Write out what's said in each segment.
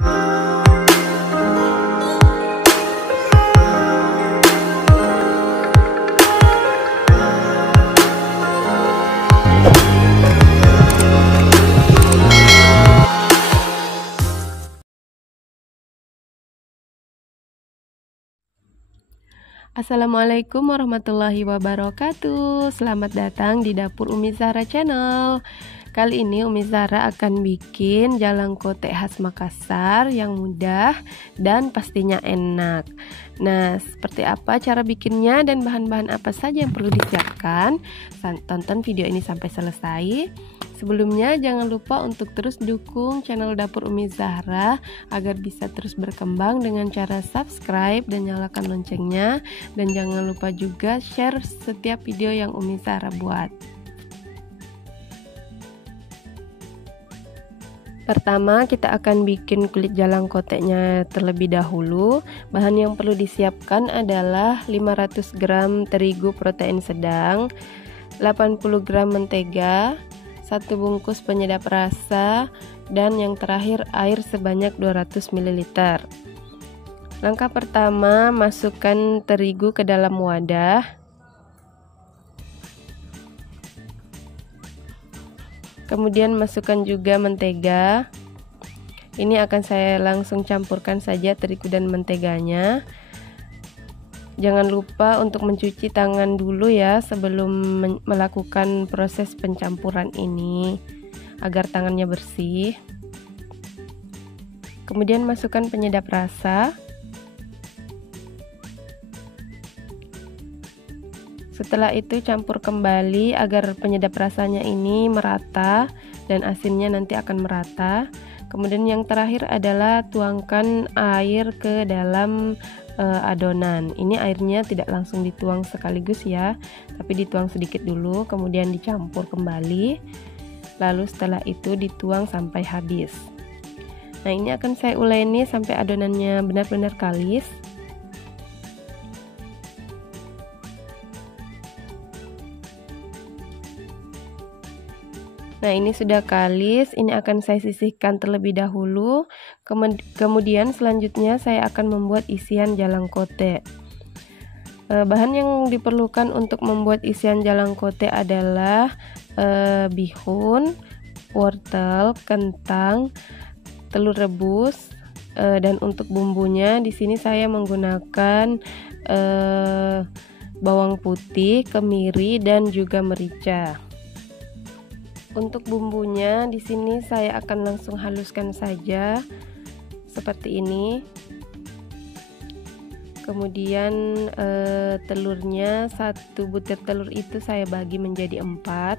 Assalamualaikum warahmatullahi wabarakatuh. Selamat datang di dapur Umi Zahra Channel. Kali ini Umi Zahra akan bikin jalang kote khas Makassar yang mudah dan pastinya enak. Nah, seperti apa cara bikinnya dan bahan-bahan apa saja yang perlu disiapkan? Tonton video ini sampai selesai. Sebelumnya jangan lupa untuk terus dukung channel dapur Umi Zahra agar bisa terus berkembang dengan cara subscribe dan nyalakan loncengnya, dan jangan lupa juga share setiap video yang Umi Zahra buat. Pertama kita akan bikin kulit jalang koteknya terlebih dahulu. Bahan yang perlu disiapkan adalah 500 gram terigu protein sedang, 80 gram mentega, 1 bungkus penyedap rasa, dan yang terakhir air sebanyak 200 ml. Langkah pertama, masukkan terigu ke dalam wadah. Kemudian masukkan juga mentega. Ini akan saya langsung campurkan saja terigu dan menteganya. Jangan lupa untuk mencuci tangan dulu ya sebelum melakukan proses pencampuran ini agar tangannya bersih. Kemudian masukkan penyedap rasa. Setelah itu campur kembali agar penyedap rasanya ini merata dan asinnya nanti akan merata. Kemudian yang terakhir adalah tuangkan air ke dalam adonan. Ini airnya tidak langsung dituang sekaligus ya, tapi dituang sedikit dulu, kemudian dicampur kembali, lalu setelah itu dituang sampai habis. Nah, ini akan saya uleni sampai adonannya benar-benar kalis. Nah, ini sudah kalis, ini akan saya sisihkan terlebih dahulu. Kemudian selanjutnya saya akan membuat isian jalang kote. Bahan yang diperlukan untuk membuat isian jalang kote adalah bihun, wortel, kentang, telur rebus, dan untuk bumbunya di sini saya menggunakan bawang putih, kemiri, dan juga merica. Untuk bumbunya di sini saya akan langsung haluskan saja seperti ini. Kemudian telurnya, 1 butir telur itu saya bagi menjadi 4.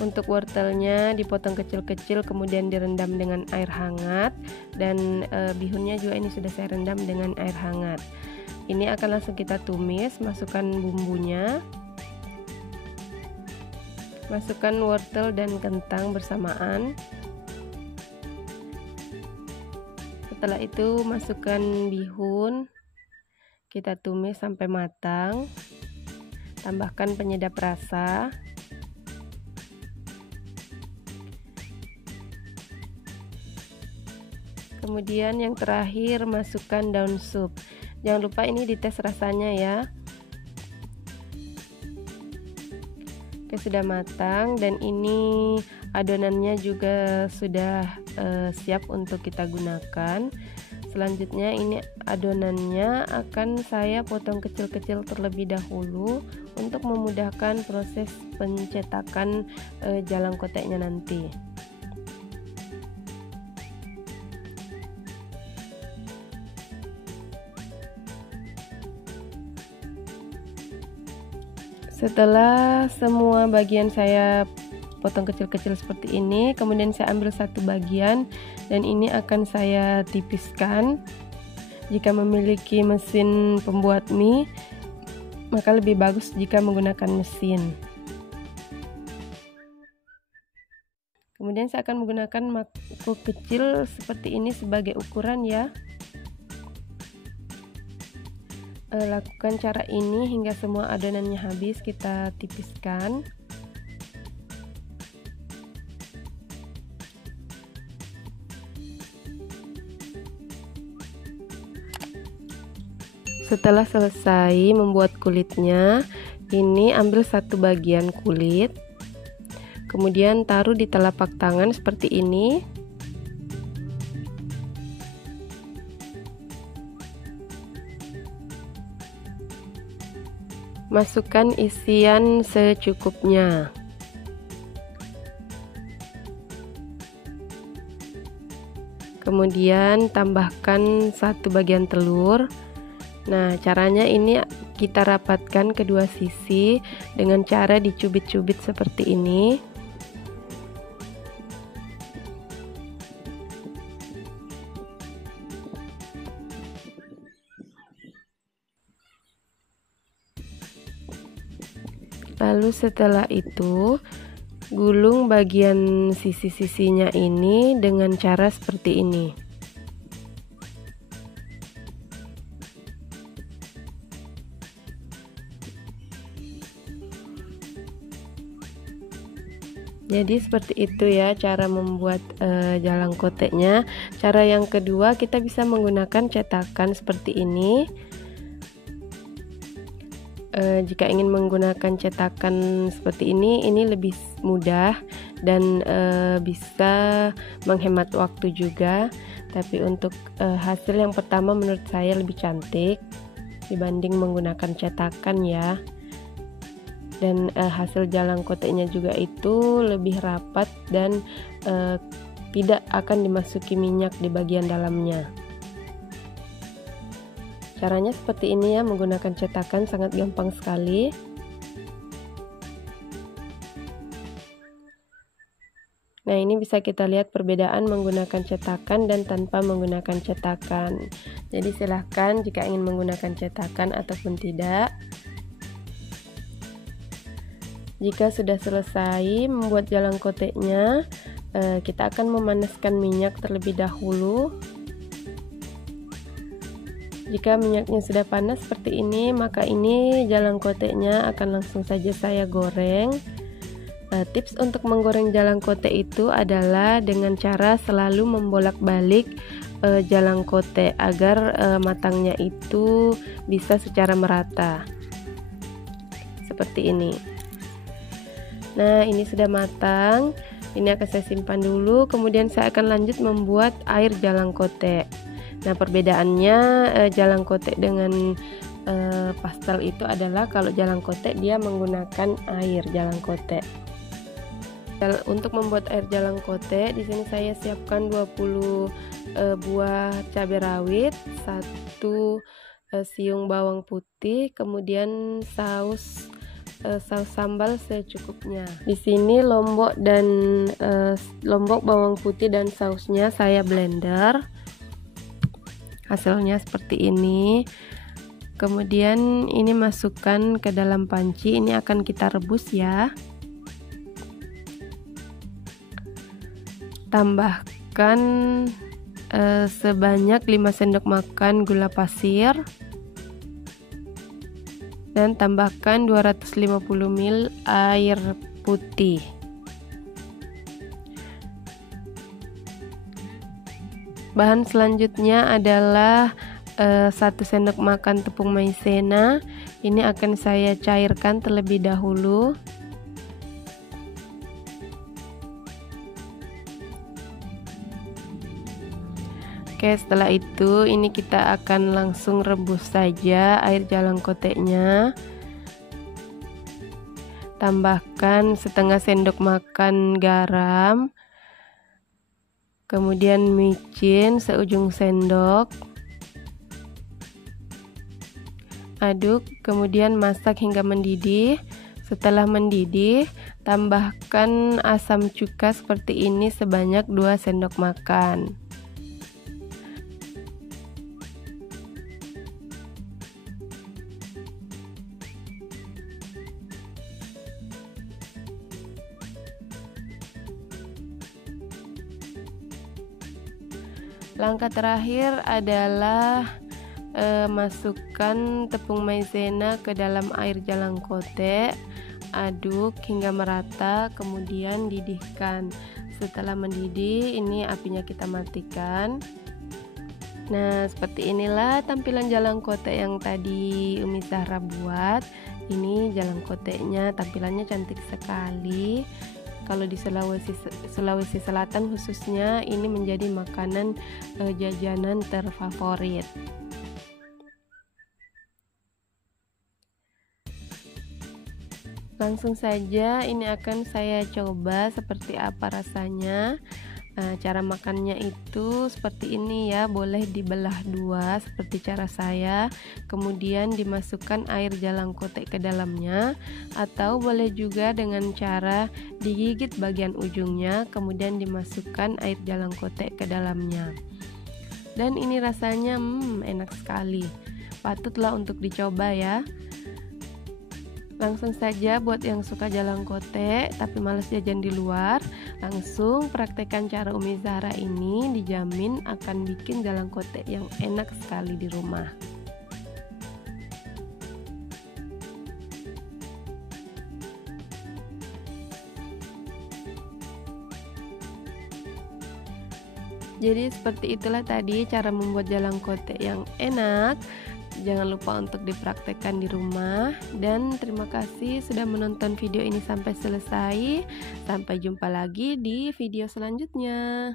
Untuk wortelnya dipotong kecil-kecil kemudian direndam dengan air hangat, dan bihunnya juga ini sudah saya rendam dengan air hangat. Ini akan langsung kita tumis. Masukkan bumbunya. Masukkan wortel dan kentang bersamaan. Setelah itu masukkan bihun, kita tumis sampai matang. Tambahkan penyedap rasa. Kemudian yang terakhir masukkan daun sup. Jangan lupa ini dites rasanya ya. Oke, sudah matang, dan ini adonannya juga sudah siap untuk kita gunakan. Selanjutnya ini adonannya akan saya potong kecil-kecil terlebih dahulu untuk memudahkan proses pencetakan jalang koteknya nanti. Setelah semua bagian saya potong kecil-kecil seperti ini, kemudian saya ambil satu bagian dan ini akan saya tipiskan. Jika memiliki mesin pembuat mie, maka lebih bagus jika menggunakan mesin. Kemudian saya akan menggunakan mangkuk kecil seperti ini sebagai ukuran ya. Lakukan cara ini hingga semua adonannya habis, kita tipiskan. Setelah selesai membuat kulitnya, ini ambil satu bagian kulit, kemudian taruh di telapak tangan seperti ini. Masukkan isian secukupnya. Kemudian tambahkan satu bagian telur. Nah, caranya ini kita rapatkan kedua sisi dengan cara dicubit-cubit seperti ini. Lalu setelah itu, gulung bagian sisi-sisinya ini dengan cara seperti ini. Jadi seperti itu ya cara membuat jalang koteknya. Cara yang kedua, kita bisa menggunakan cetakan seperti ini. Jika ingin menggunakan cetakan seperti ini lebih mudah dan bisa menghemat waktu juga. Tapi untuk hasil yang pertama menurut saya lebih cantik dibanding menggunakan cetakan ya. Dan hasil jalang koteknya juga itu lebih rapat dan tidak akan dimasuki minyak di bagian dalamnya. Caranya seperti ini ya, menggunakan cetakan sangat gampang sekali. Nah, ini bisa kita lihat perbedaan menggunakan cetakan dan tanpa menggunakan cetakan. Jadi silahkan jika ingin menggunakan cetakan ataupun tidak. Jika sudah selesai membuat jalang koteknya, kita akan memanaskan minyak terlebih dahulu. Jika minyaknya sudah panas seperti ini, maka ini jalang koteknya akan langsung saja saya goreng. Tips untuk menggoreng jalang kotek itu adalah dengan cara selalu membolak-balik jalang kotek agar matangnya itu bisa secara merata. Seperti ini. Nah, ini sudah matang. Ini akan saya simpan dulu. Kemudian saya akan lanjut membuat air jalang kotek. Nah, perbedaannya jalang kotek dengan pastel itu adalah kalau jalang kotek dia menggunakan air jalang kotek. Untuk membuat air jalang kotek, di sini saya siapkan 20 buah cabai rawit, 1 siung bawang putih, kemudian saus sambal secukupnya. Di sini lombok bawang putih dan sausnya saya blender. Hasilnya seperti ini. Kemudian ini masukkan ke dalam panci. Ini akan kita rebus ya. Tambahkan sebanyak 5 sendok makan gula pasir. Dan tambahkan 250 ml air putih. Bahan selanjutnya adalah 1 sendok makan tepung maizena. Ini akan saya cairkan terlebih dahulu. Oke, setelah itu ini kita akan langsung rebus saja air jalang koteknya. Tambahkan setengah sendok makan garam, kemudian micin seujung sendok. Aduk, kemudian masak hingga mendidih. Setelah mendidih, tambahkan asam cuka seperti ini sebanyak 2 sendok makan. Langkah terakhir adalah masukkan tepung maizena ke dalam air jalang kotek, aduk hingga merata, kemudian didihkan. Setelah mendidih, ini apinya kita matikan. Nah, seperti inilah tampilan jalangkote yang tadi Umi Zahra buat. Ini jalangkotenya tampilannya cantik sekali. Kalau di Sulawesi Selatan khususnya, ini menjadi makanan jajanan terfavorit. Langsung saja ini akan saya coba seperti apa rasanya. Cara makannya itu seperti ini ya, boleh dibelah dua seperti cara saya, kemudian dimasukkan air jalangkote ke dalamnya, atau boleh juga dengan cara digigit bagian ujungnya kemudian dimasukkan air jalangkote ke dalamnya. Dan ini rasanya enak sekali, patutlah untuk dicoba ya. Langsung saja buat yang suka jalangkote tapi males jajan di luar, langsung praktekkan cara Umi Zahra ini, dijamin akan bikin jalangkote yang enak sekali di rumah. Jadi seperti itulah tadi cara membuat jalangkote yang enak. Jangan lupa untuk dipraktekkan di rumah, dan terima kasih sudah menonton video ini sampai selesai. Sampai jumpa lagi di video selanjutnya.